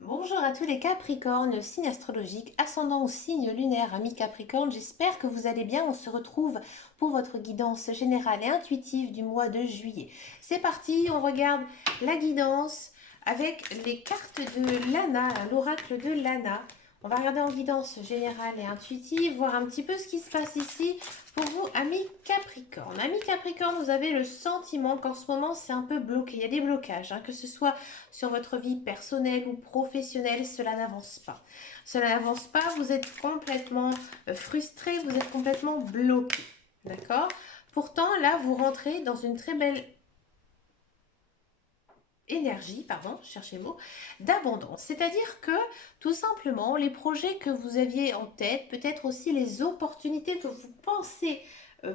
Bonjour à tous les Capricornes, signe astrologique, ascendant au signe lunaire, ami Capricorne, j'espère que vous allez bien. On se retrouve pour votre guidance générale et intuitive du mois de juillet. C'est parti, on regarde la guidance avec les cartes de Lana, l'oracle de Lana. On va regarder en guidance générale et intuitive, voir un petit peu ce qui se passe ici pour vous, amis Capricorne. Amis Capricorne, vous avez le sentiment qu'en ce moment c'est un peu bloqué, il y a des blocages, que ce soit sur votre vie personnelle ou professionnelle, cela n'avance pas. Cela n'avance pas, vous êtes complètement frustré, vous êtes complètement bloqué. D'accord? Pourtant, là, vous rentrez dans une très belle énergie, pardon, cherchez le mot, d'abondance. C'est-à-dire que tout simplement, les projets que vous aviez en tête, peut-être aussi les opportunités que vous pensez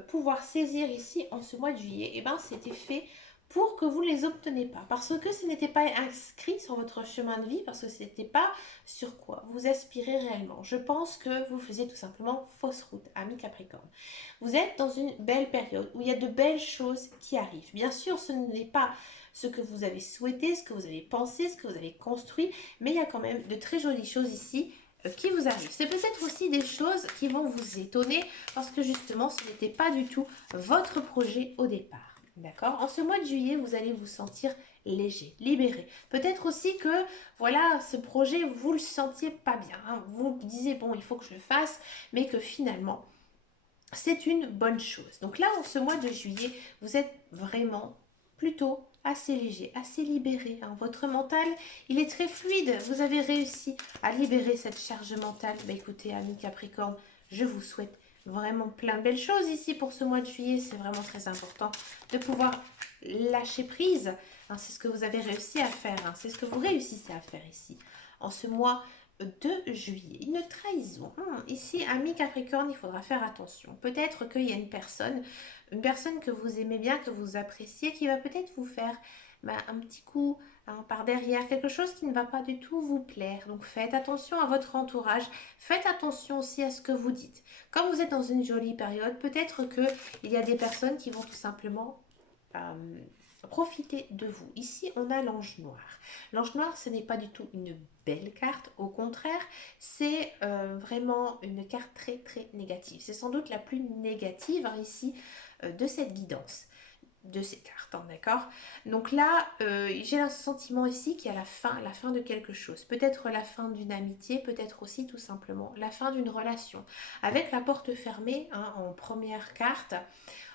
pouvoir saisir ici en ce mois de juillet, et ben c'était fait pour que vous ne les obtenez pas. Parce que ce n'était pas inscrit sur votre chemin de vie, parce que ce n'était pas sur quoi vous aspirez réellement. Je pense que vous faisiez tout simplement fausse route, ami Capricorne. Vous êtes dans une belle période où il y a de belles choses qui arrivent. Bien sûr, ce n'est pas ce que vous avez souhaité, ce que vous avez pensé, ce que vous avez construit, mais il y a quand même de très jolies choses ici qui vous arrivent. C'est peut-être aussi des choses qui vont vous étonner parce que justement ce n'était pas du tout votre projet au départ. D'accord? En ce mois de juillet, vous allez vous sentir léger, libéré. Peut-être aussi que voilà, ce projet, vous le sentiez pas bien. Vous disiez bon, il faut que je le fasse, mais que finalement, c'est une bonne chose. Donc là, en ce mois de juillet, vous êtes vraiment plutôt assez léger, assez libéré. Votre mental, il est très fluide. Vous avez réussi à libérer cette charge mentale. Bah, écoutez, amis Capricorne, je vous souhaite vraiment plein de belles choses ici pour ce mois de juillet. C'est vraiment très important de pouvoir lâcher prise. C'est ce que vous avez réussi à faire. C'est ce que vous réussissez à faire ici. En ce mois de juillet. Une trahison. Ici, ami Capricorne, il faudra faire attention. Peut-être qu'il y a une personne que vous aimez bien, que vous appréciez, qui va peut-être vous faire un petit coup par derrière, quelque chose qui ne va pas du tout vous plaire. Donc faites attention à votre entourage, faites attention aussi à ce que vous dites. Comme vous êtes dans une jolie période, peut-être qu'il y a des personnes qui vont tout simplement profiter de vous. Ici, on a l'ange noir. L'ange noir, ce n'est pas du tout une belle carte, au contraire, c'est vraiment une carte très très négative. C'est sans doute la plus négative ici de cette guidance, de ces cartes, d'accord. Donc là, j'ai un sentiment ici qu'il y a la fin de quelque chose. Peut-être la fin d'une amitié, peut-être aussi tout simplement la fin d'une relation. Avec la porte fermée en première carte,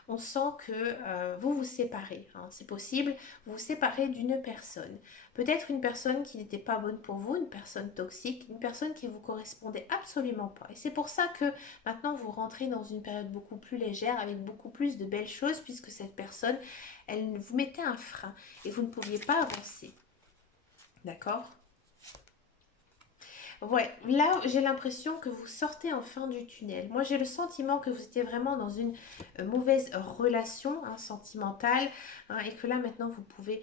on sent que vous vous séparez. C'est possible, vous vous séparez d'une personne. Peut-être une personne qui n'était pas bonne pour vous, une personne toxique, une personne qui vous correspondait absolument pas. Et c'est pour ça que maintenant vous rentrez dans une période beaucoup plus légère, avec beaucoup plus de belles choses, puisque cette personne, elle vous mettait un frein et vous ne pouviez pas avancer. D'accord? Ouais, là j'ai l'impression que vous sortez enfin du tunnel. Moi j'ai le sentiment que vous étiez vraiment dans une mauvaise relation sentimentale, et que là maintenant vous pouvez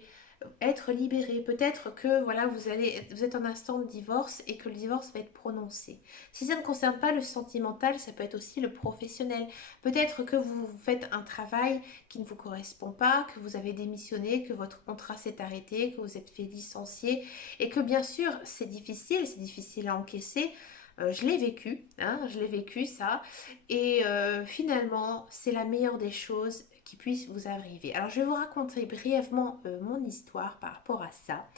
être libéré. Peut-être que voilà vous êtes en instant de divorce et que le divorce va être prononcé. Si ça ne concerne pas le sentimental, ça peut être aussi le professionnel. Peut-être que vous faites un travail qui ne vous correspond pas, que vous avez démissionné, que votre contrat s'est arrêté, que vous êtes fait licencier et que bien sûr c'est difficile à encaisser. Je l'ai vécu, je l'ai vécu ça, et finalement c'est la meilleure des choses qui puisse vous arriver. Alors je vais vous raconter brièvement mon histoire par rapport à ça.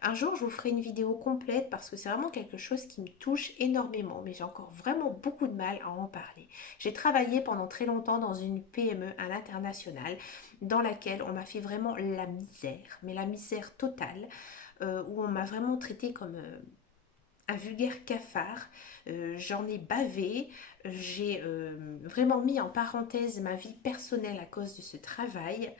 Un jour je vous ferai une vidéo complète parce que c'est vraiment quelque chose qui me touche énormément, mais j'ai encore vraiment beaucoup de mal à en parler. J'ai travaillé pendant très longtemps dans une PME à l'international dans laquelle on m'a fait vraiment la misère, mais la misère totale, où on m'a vraiment traité comme un vulgaire cafard. J'en ai bavé, j'ai vraiment mis en parenthèse ma vie personnelle à cause de ce travail,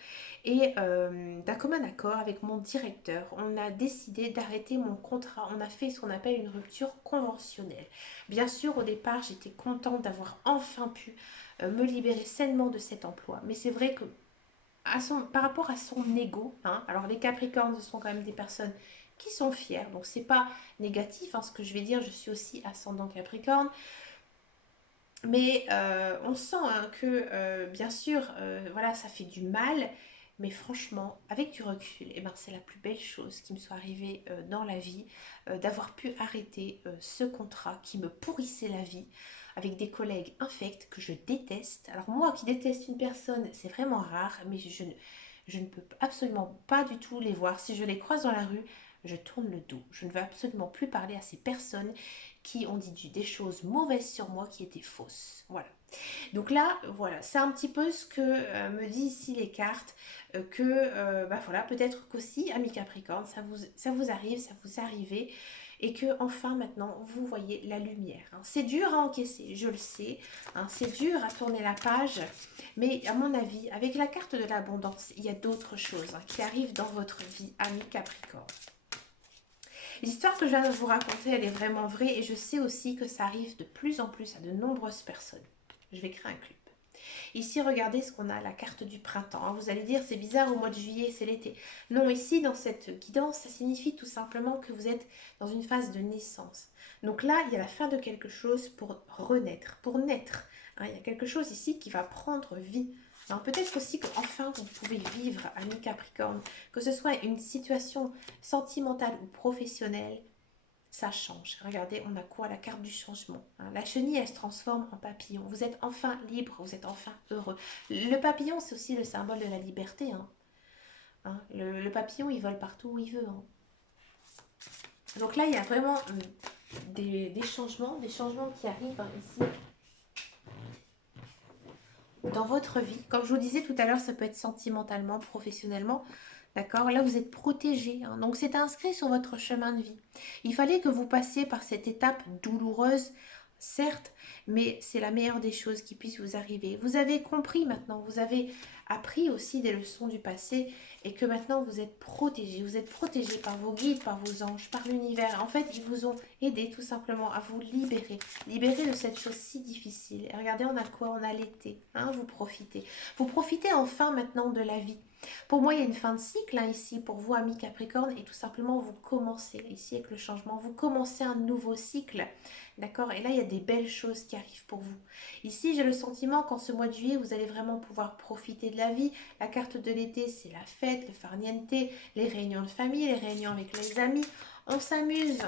et d'un commun accord avec mon directeur, on a décidé d'arrêter mon contrat. On a fait ce qu'on appelle une rupture conventionnelle. Bien sûr, au départ, j'étais contente d'avoir enfin pu me libérer sainement de cet emploi, mais c'est vrai que par rapport à son ego, alors les Capricornes, ce sont quand même des personnes qui sont fières, donc c'est pas négatif ce que je vais dire, je suis aussi ascendant Capricorne, mais on sent que bien sûr, voilà, ça fait du mal, Mais franchement, avec du recul, eh ben, c'est la plus belle chose qui me soit arrivée dans la vie, d'avoir pu arrêter ce contrat qui me pourrissait la vie avec des collègues infects que je déteste. Alors moi qui déteste une personne, c'est vraiment rare, mais je ne peux absolument pas du tout les voir. Si je les croise dans la rue, je tourne le dos. Je ne veux absolument plus parler à ces personnes qui ont dit des choses mauvaises sur moi qui étaient fausses. Voilà. Donc là, voilà, c'est un petit peu ce que me disent ici les cartes, que bah voilà, peut-être qu'aussi, amis Capricorne, ça vous arrive, ça vous arrivait, et que enfin maintenant, vous voyez la lumière. Hein. C'est dur à encaisser, je le sais, hein, c'est dur à tourner la page, mais à mon avis, avec la carte de l'abondance, il y a d'autres choses hein, qui arrivent dans votre vie, amis Capricorne. L'histoire que je viens de vous raconter, elle est vraiment vraie, et je sais aussi que ça arrive de plus en plus à de nombreuses personnes. Je vais créer un club. Ici, regardez ce qu'on a, la carte du printemps. Vous allez dire, c'est bizarre, au mois de juillet, c'est l'été. Non, ici, dans cette guidance, ça signifie tout simplement que vous êtes dans une phase de naissance. Donc là, il y a la fin de quelque chose pour renaître, pour naître. Hein, il y a quelque chose ici qui va prendre vie. Peut-être aussi qu'enfin, vous pouvez vivre, ami Capricorne, que ce soit une situation sentimentale ou professionnelle, ça change. Regardez, on a quoi? La carte du changement. Hein. La chenille, elle se transforme en papillon. Vous êtes enfin libre, vous êtes enfin heureux. Le papillon, c'est aussi le symbole de la liberté. Le papillon, il vole partout où il veut. Donc là, il y a vraiment des changements qui arrivent ici dans votre vie. Comme je vous disais tout à l'heure, ça peut être sentimentalement, professionnellement. D'accord? Là, vous êtes protégé. Donc, c'est inscrit sur votre chemin de vie. Il fallait que vous passiez par cette étape douloureuse, certes, mais c'est la meilleure des choses qui puisse vous arriver. Vous avez compris maintenant, vous avez appris aussi des leçons du passé et que maintenant vous êtes protégé. Vous êtes protégé par vos guides, par vos anges, par l'univers. En fait, ils vous ont aidé tout simplement à vous libérer. Libérer de cette chose si difficile. Et regardez, on a quoi? On a l'été. Vous profitez. Vous profitez enfin maintenant de la vie. Pour moi, il y a une fin de cycle ici pour vous, amis Capricorne, et tout simplement, vous commencez ici avec le changement. Vous commencez un nouveau cycle, d'accord? Et là, il y a des belles choses qui arrivent pour vous. Ici, j'ai le sentiment qu'en ce mois de juillet, vous allez vraiment pouvoir profiter de la vie. La carte de l'été, c'est la fête, le farniente, les réunions de famille, les réunions avec les amis. On s'amuse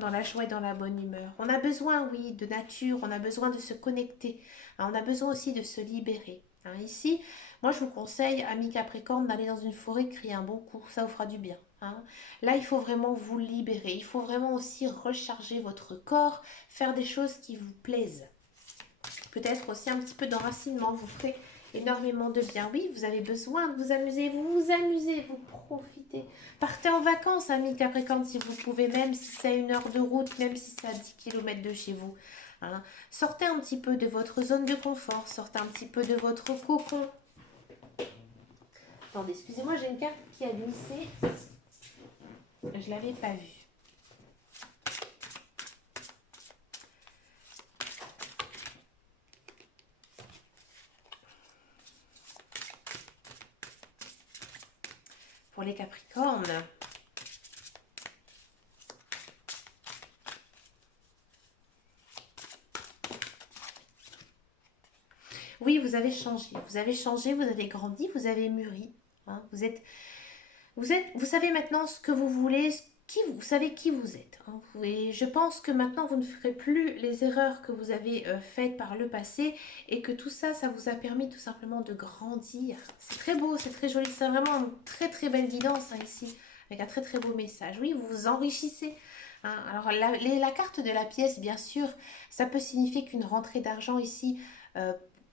dans la joie et dans la bonne humeur. On a besoin, oui, de nature, on a besoin de se connecter. On a besoin aussi de se libérer. Ici, moi, je vous conseille, amis Capricorne, d'aller dans une forêt, crier un bon coup. Ça vous fera du bien. Là, il faut vraiment vous libérer. Il faut vraiment aussi recharger votre corps, faire des choses qui vous plaisent. Peut-être aussi un petit peu d'enracinement. Vous ferez énormément de bien. Oui, vous avez besoin de vous amuser. Vous vous amusez, vous profitez. Partez en vacances, amis Capricorne, si vous pouvez, même si c'est à 1 heure de route, même si c'est à 10 km de chez vous. Sortez un petit peu de votre zone de confort. Sortez un petit peu de votre cocon. Attendez, excusez-moi, j'ai une carte qui a glissé. Je ne l'avais pas vue. Pour les Capricornes. Oui, vous avez changé. Vous avez changé, vous avez grandi, vous avez mûri. Vous savez maintenant ce que vous voulez, vous savez qui vous êtes. Et je pense que maintenant, vous ne ferez plus les erreurs que vous avez faites par le passé et que tout ça, ça vous a permis tout simplement de grandir. C'est très beau, c'est très joli. C'est vraiment une très très belle guidance ici, avec un très très beau message. Oui, vous vous enrichissez. Alors, la carte de la pièce, bien sûr, ça peut signifier qu'une rentrée d'argent ici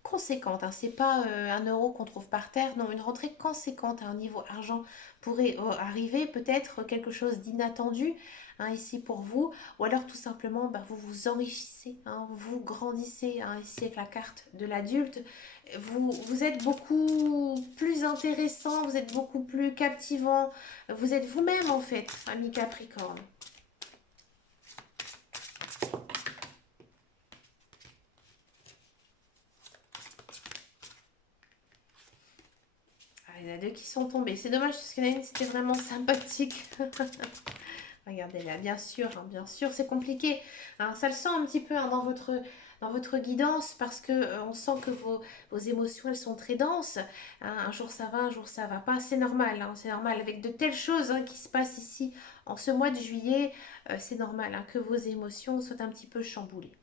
conséquente, c'est pas 1 euro qu'on trouve par terre, non, une rentrée conséquente à un niveau argent pourrait arriver, peut-être quelque chose d'inattendu ici pour vous, ou alors tout simplement vous vous enrichissez, vous grandissez ici avec la carte de l'adulte, vous êtes beaucoup plus intéressant, vous êtes beaucoup plus captivant, vous êtes vous-même en fait, ami Capricorne. Il y en a 2 qui sont tombés. C'est dommage parce qu'il y en a une, c'était vraiment sympathique. Regardez là, bien sûr, c'est compliqué. Ça le sent un petit peu dans dans votre guidance parce que on sent que vos émotions, elles sont très denses. Hein. Un jour ça va, un jour ça va pas. C'est normal, hein, c'est normal. Avec de telles choses hein, qui se passent ici en ce mois de juillet, c'est normal hein, que vos émotions soient un petit peu chamboulées.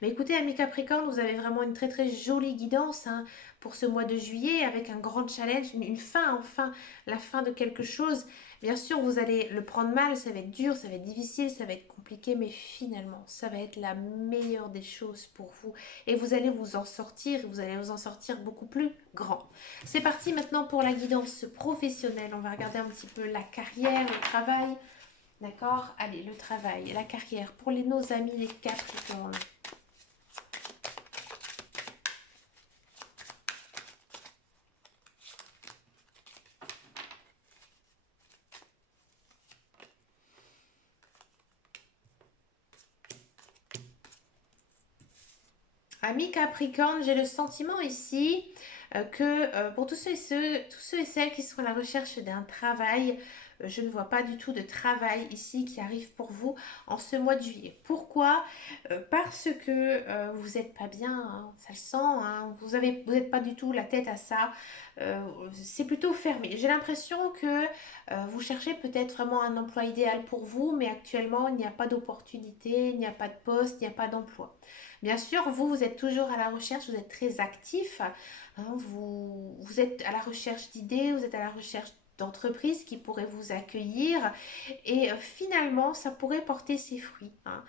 Mais écoutez, amis Capricorne, vous avez vraiment une très très jolie guidance hein, pour ce mois de juillet avec un grand challenge, une fin, enfin, la fin de quelque chose. Bien sûr, vous allez le prendre mal, ça va être dur, ça va être difficile, ça va être compliqué, mais finalement, ça va être la meilleure des choses pour vous. Et vous allez vous en sortir, vous allez vous en sortir beaucoup plus grand. C'est parti maintenant pour la guidance professionnelle. On va regarder un petit peu la carrière, le travail. D'accord? Allez, le travail, la carrière pour nos amis les Capricornes. Amis Capricorne, j'ai le sentiment ici que pour tous ceux et celles qui sont à la recherche d'un travail, je ne vois pas du tout de travail ici qui arrive pour vous en ce mois de juillet. Pourquoi? Parce que vous n'êtes pas bien, hein, ça le sent, hein, vous n'êtes pas du tout la tête à ça. Euh, c'est plutôt fermé. J'ai l'impression que vous cherchez peut-être vraiment un emploi idéal pour vous, mais actuellement il n'y a pas d'opportunité, il n'y a pas de poste, il n'y a pas d'emploi. Bien sûr, vous êtes toujours à la recherche, vous êtes très actif, hein, vous êtes à la recherche d'idées, vous êtes à la recherche d'entreprises qui pourraient vous accueillir et finalement ça pourrait porter ses fruits. Hein.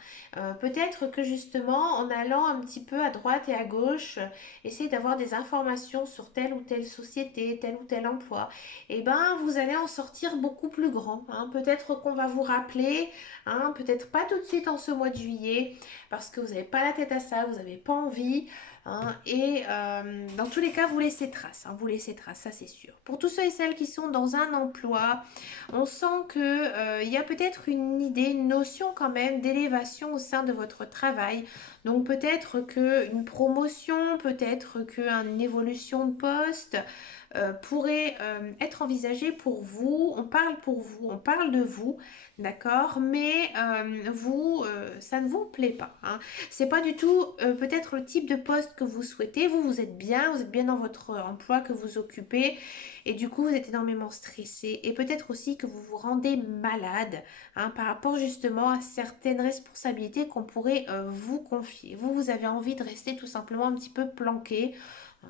Peut-être que justement en allant un petit peu à droite et à gauche, essayer d'avoir des informations sur telle ou telle société, tel ou tel emploi, et ben vous allez en sortir beaucoup plus grand. Hein. Peut-être qu'on va vous rappeler, hein, peut-être pas tout de suite en ce mois de juillet, parce que vous n'avez pas la tête à ça, vous n'avez pas envie. Hein, et dans tous les cas, vous laissez trace, hein, vous laissez trace, ça c'est sûr. Pour tous ceux et celles qui sont dans un emploi, on sent que il y a peut-être une idée, une notion quand même d'élévation au sein de votre travail. Donc peut-être qu'une promotion, peut-être qu'une évolution de poste pourrait être envisagée pour vous. On parle pour vous, on parle de vous, d'accord, mais ça ne vous plaît pas. Hein. C'est pas du tout peut-être le type de poste que vous souhaitez. Vous êtes bien dans votre emploi que vous occupez et du coup vous êtes énormément stressé et peut-être aussi que vous vous rendez malade hein, par rapport justement à certaines responsabilités qu'on pourrait vous confier. Vous avez envie de rester tout simplement un petit peu planqué.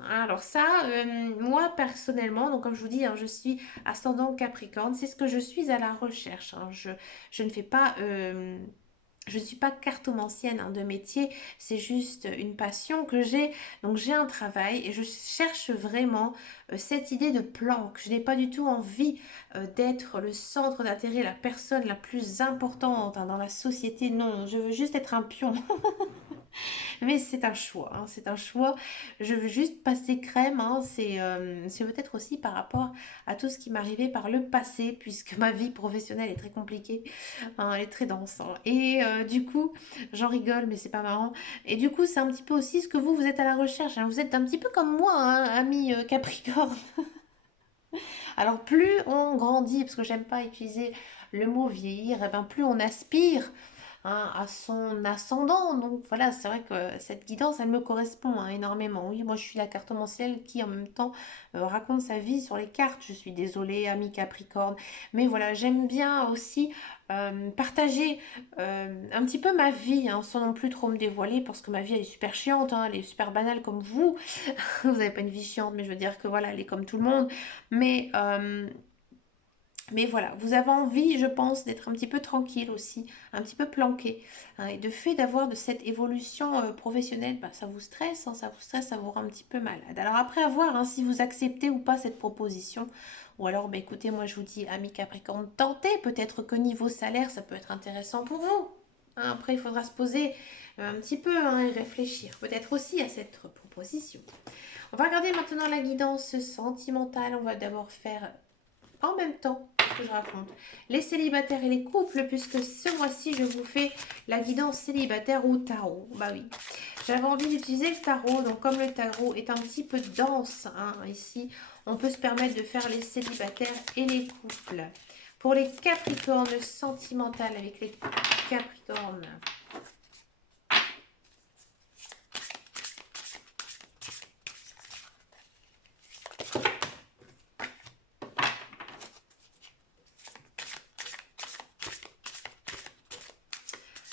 Alors ça, moi personnellement, donc comme je vous dis, hein, je suis ascendant Capricorne, c'est ce que je suis à la recherche. Hein. Je ne fais pas, je ne suis pas cartomancienne hein, de métier, c'est juste une passion que j'ai. Donc j'ai un travail et je cherche vraiment cette idée de planque. Je n'ai pas du tout envie d'être le centre d'intérêt, la personne la plus importante hein, dans la société. Non, je veux juste être un pion. Mais c'est un choix, hein, c'est un choix. Je veux juste passer crème, hein, c'est peut-être aussi par rapport à tout ce qui m'arrivait par le passé, puisque ma vie professionnelle est très compliquée, hein, elle est très dense. Hein. Et du coup, j'en rigole, mais c'est pas marrant. Et du coup, c'est un petit peu aussi ce que vous êtes à la recherche. Hein. Vous êtes un petit peu comme moi, hein, ami Capricorne. Alors plus on grandit, parce que j'aime pas utiliser le mot vieillir, et ben plus on aspire hein, à son ascendant. Donc voilà, c'est vrai que cette guidance, elle me correspond hein, énormément. Oui, moi je suis la cartomancienne qui en même temps raconte sa vie sur les cartes. Je suis désolée, ami Capricorne. Mais voilà, j'aime bien aussi partager un petit peu ma vie, hein, sans non plus trop me dévoiler, parce que ma vie elle est super chiante, hein, elle est super banale comme vous. Vous n'avez pas une vie chiante, mais je veux dire que voilà, elle est comme tout le monde. Mais, euh, mais voilà, vous avez envie, je pense, d'être un petit peu tranquille aussi, un petit peu planqué. Hein, et de fait d'avoir de cette évolution professionnelle, bah, ça vous stresse, hein, ça vous stresse, ça vous rend un petit peu malade. Alors après, à voir hein, si vous acceptez ou pas cette proposition. Ou alors, bah, écoutez, moi je vous dis, ami Capricorne, tentez. Peut-être que niveau salaire, ça peut être intéressant pour vous. Hein, après, il faudra se poser un petit peu hein, et réfléchir. Peut-être aussi à cette proposition. On va regarder maintenant la guidance sentimentale. On va d'abord faire en même temps que je raconte les célibataires et les couples, puisque ce mois-ci, je vous fais la guidance célibataire ou tarot. Bah oui, j'avais envie d'utiliser le tarot. Donc, comme le tarot est un petit peu dense, hein, ici, on peut se permettre de faire les célibataires et les couples. Pour les Capricornes sentimentales avec les Capricornes.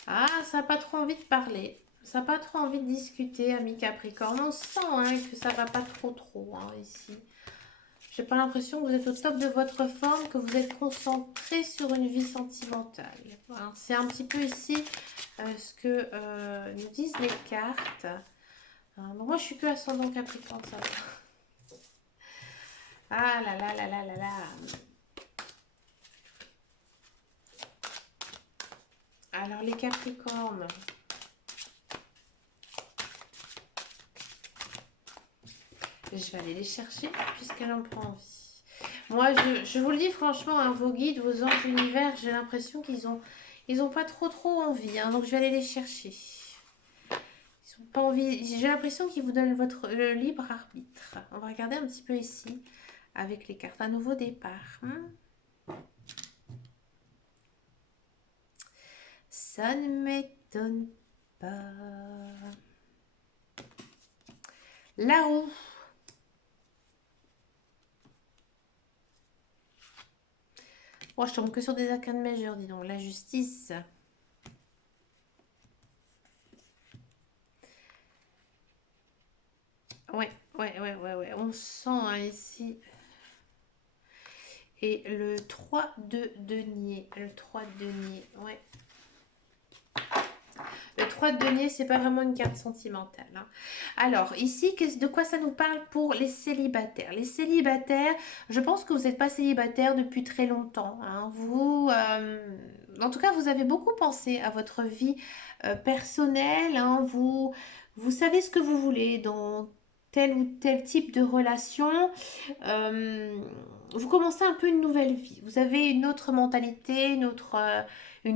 Ah, ça n'a pas trop envie de parler. Ça n'a pas trop envie de discuter, ami Capricorne. On sent hein, que ça va pas trop hein, ici. J'ai pas l'impression que vous êtes au top de votre forme, que vous êtes concentré sur une vie sentimentale. Voilà. C'est un petit peu ici ce que nous disent les cartes. Bon, moi, je suis que ascendant Capricorne, ça va. Ah là là là là là là. Alors, les Capricornes. Je vais aller les chercher puisqu'elle en prend envie. Moi, je vous le dis franchement, hein, vos guides, vos anges univers, j'ai l'impression ils ont pas trop envie. Hein, donc, je vais aller les chercher. Ils ont pas envie. J'ai l'impression qu'ils vous donnent votre le libre arbitre. On va regarder un petit peu ici avec les cartes. Un nouveau départ. Ça ne m'étonne pas. La roue. Oh, je tombe que sur des arcanes majeures, dis donc. La justice. Ouais. On sent hein, ici. Et le 3 de denier. Le 3 de denier, ouais. Le 3 de denier, c'est pas vraiment une carte sentimentale. Hein. Alors, ici, de quoi ça nous parle pour les célibataires? Les célibataires, je pense que vous n'êtes pas célibataire depuis très longtemps. Hein. Vous, en tout cas, vous avez beaucoup pensé à votre vie personnelle. Hein. Vous savez ce que vous voulez dans tel ou tel type de relation. Vous commencez un peu une nouvelle vie. Vous avez une autre mentalité, une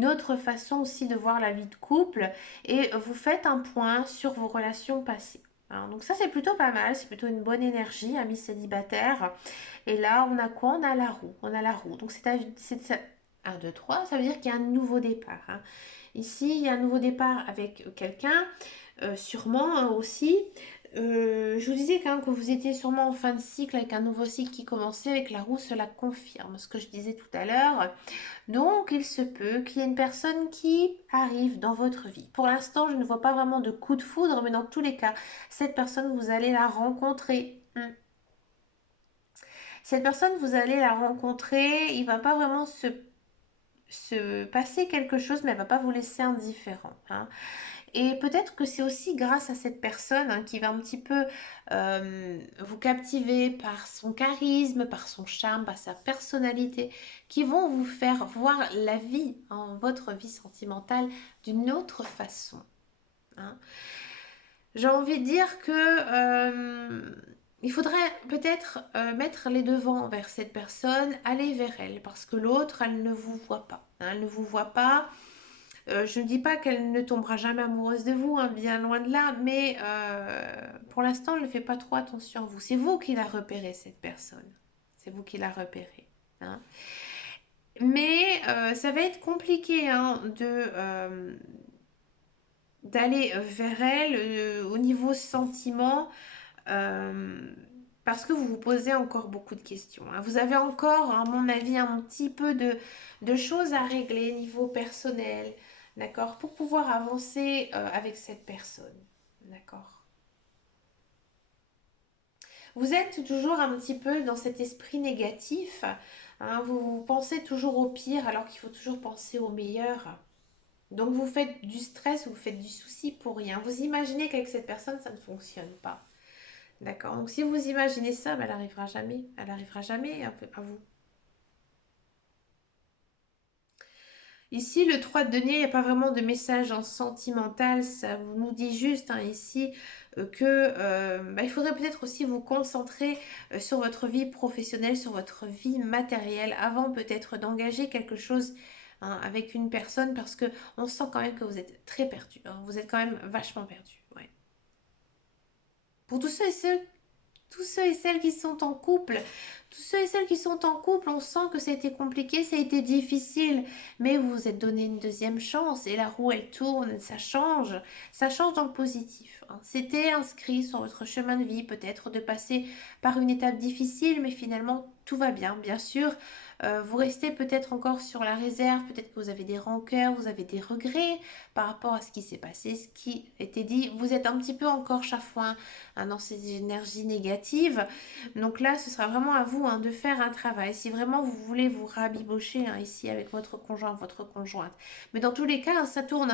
autre façon aussi de voir la vie de couple et vous faites un point sur vos relations passées. Hein, donc ça c'est plutôt pas mal, c'est plutôt une bonne énergie, amis célibataires. Et là on a quoi? On a la roue. On a la roue. Donc c'est 1, 2, 3, ça veut dire qu'il y a un nouveau départ. Hein. Ici il y a un nouveau départ avec quelqu'un, sûrement aussi. Je vous disais quand même que vous étiez sûrement en fin de cycle avec un nouveau cycle qui commençait avec la roue, cela confirme ce que je disais tout à l'heure. Donc il se peut qu'il y ait une personne qui arrive dans votre vie. Pour l'instant, je ne vois pas vraiment de coup de foudre, mais dans tous les cas, cette personne, vous allez la rencontrer. Cette personne, vous allez la rencontrer, il ne va pas vraiment se passer quelque chose, mais elle ne va pas vous laisser indifférent. Hein. Et peut-être que c'est aussi grâce à cette personne hein, qui va un petit peu vous captiver par son charisme, par son charme, par sa personnalité, qui vont vous faire voir la vie, hein, votre vie sentimentale, d'une autre façon. Hein. J'ai envie de dire que il faudrait peut-être mettre les devants vers cette personne, aller vers elle, parce que l'autre, elle ne vous voit pas. Hein, elle ne vous voit pas. Je ne dis pas qu'elle ne tombera jamais amoureuse de vous, hein, bien loin de là, mais pour l'instant, elle ne fait pas trop attention à vous. C'est vous qui la repérez, cette personne. C'est vous qui la repérez. Hein. Mais ça va être compliqué hein, d'aller vers elle au niveau sentiment. Parce que vous vous posez encore beaucoup de questions. Hein. Vous avez encore, à mon avis, un petit peu de choses à régler niveau personnel, d'accord, pour pouvoir avancer avec cette personne, d'accord. Vous êtes toujours un petit peu dans cet esprit négatif, hein, vous pensez toujours au pire alors qu'il faut toujours penser au meilleur. Donc vous faites du stress, vous faites du souci pour rien. Vous imaginez qu'avec cette personne, ça ne fonctionne pas. D'accord. Donc si vous imaginez ça, ben, elle n'arrivera jamais. Elle n'arrivera jamais à vous. Ici, le 3 de denier, il n'y a pas vraiment de message en sentimental. Ça nous dit juste hein, ici que il faudrait peut-être aussi vous concentrer sur votre vie professionnelle, sur votre vie matérielle, avant peut-être d'engager quelque chose hein, avec une personne, parce que on sent quand même que vous êtes très perdu. Hein. Vous êtes quand même vachement perdu. Ouais. Pour tous ceux et celles qui sont en couple, tous ceux et celles qui sont en couple, on sent que ça a été compliqué, ça a été difficile, mais vous vous êtes donné une deuxième chance et la roue elle tourne, ça change dans le positif. Hein. C'était inscrit sur votre chemin de vie, peut-être de passer par une étape difficile, mais finalement tout va bien. Bien sûr, Vous restez peut-être encore sur la réserve, peut-être que vous avez des rancœurs, vous avez des regrets par rapport à ce qui s'est passé, ce qui était dit. Vous êtes un petit peu encore chafouin hein, dans ces énergies négatives. Donc là, ce sera vraiment à vous hein, de faire un travail. Si vraiment vous voulez vous rabibocher hein, ici avec votre conjoint, votre conjointe. Mais dans tous les cas, hein, ça tourne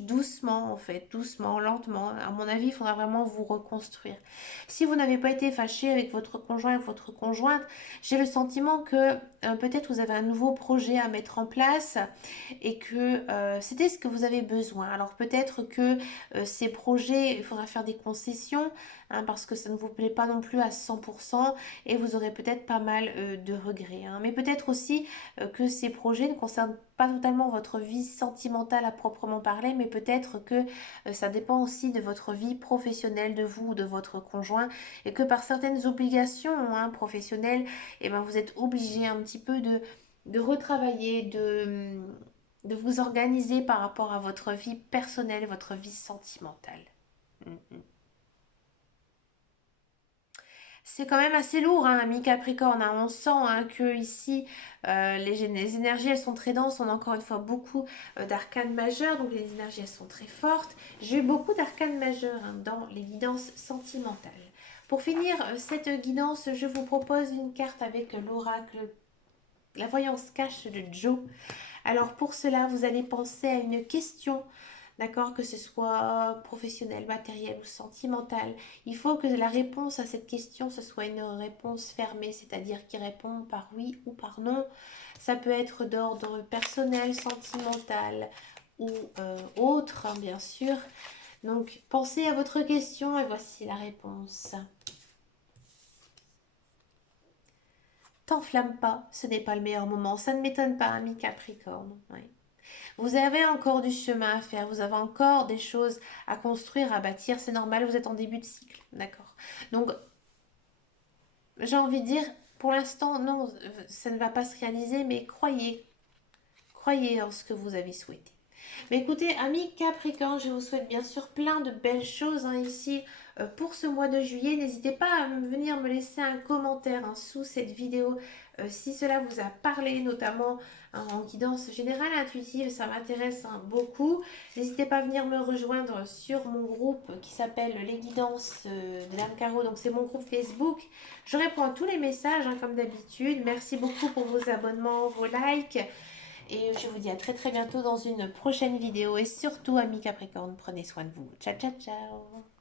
doucement en fait, doucement, lentement. À mon avis, il faudra vraiment vous reconstruire. Si vous n'avez pas été fâché avec votre conjoint ou votre conjointe, j'ai le sentiment que peut-être vous avez un nouveau projet à mettre en place et que c'était ce que vous avez besoin. Alors peut-être que ces projets, il faudra faire des concessions hein, parce que ça ne vous plaît pas non plus à 100% et vous aurez peut-être pas mal de regrets. Hein. Mais peut-être aussi que ces projets ne concernent pas totalement votre vie sentimentale à proprement parler, mais peut-être que ça dépend aussi de votre vie professionnelle, de vous ou de votre conjoint, et que par certaines obligations hein, professionnelles, eh ben, vous êtes obligé un petit peu de retravailler, de vous organiser par rapport à votre vie personnelle, votre vie sentimentale. Mm, mm. C'est quand même assez lourd, hein, ami Capricorne. Hein. On sent hein, que ici, les énergies, elles sont très denses. On a encore une fois beaucoup d'arcanes majeures, donc les énergies, elles sont très fortes. J'ai eu beaucoup d'arcanes majeures hein, dans les guidances sentimentales. Pour finir cette guidance, je vous propose une carte avec l'oracle, la voyance cache de Joe. Alors pour cela, vous allez penser à une question. D'accord, que ce soit professionnel, matériel ou sentimental. Il faut que la réponse à cette question, ce soit une réponse fermée, c'est-à-dire qui répond par oui ou par non. Ça peut être d'ordre personnel, sentimental ou autre, hein, bien sûr. Donc, pensez à votre question et voici la réponse. T'enflamme pas, ce n'est pas le meilleur moment. Ça ne m'étonne pas, ami Capricorne. Oui. Vous avez encore du chemin à faire, vous avez encore des choses à construire, à bâtir, c'est normal, vous êtes en début de cycle, d'accord. Donc, j'ai envie de dire, pour l'instant, non, ça ne va pas se réaliser, mais croyez, croyez en ce que vous avez souhaité. Mais écoutez, amis Capricorne, je vous souhaite bien sûr plein de belles choses hein, ici pour ce mois de juillet. N'hésitez pas à venir me laisser un commentaire hein, sous cette vidéo si cela vous a parlé, notamment hein, en guidance générale intuitive, ça m'intéresse hein, beaucoup. N'hésitez pas à venir me rejoindre sur mon groupe qui s'appelle Les Guidances de Dame Caro. Donc c'est mon groupe Facebook. Je réponds à tous les messages hein, comme d'habitude. Merci beaucoup pour vos abonnements, vos likes. Et je vous dis à très très bientôt dans une prochaine vidéo. Et surtout, amis Capricorne, prenez soin de vous. Ciao, ciao, ciao.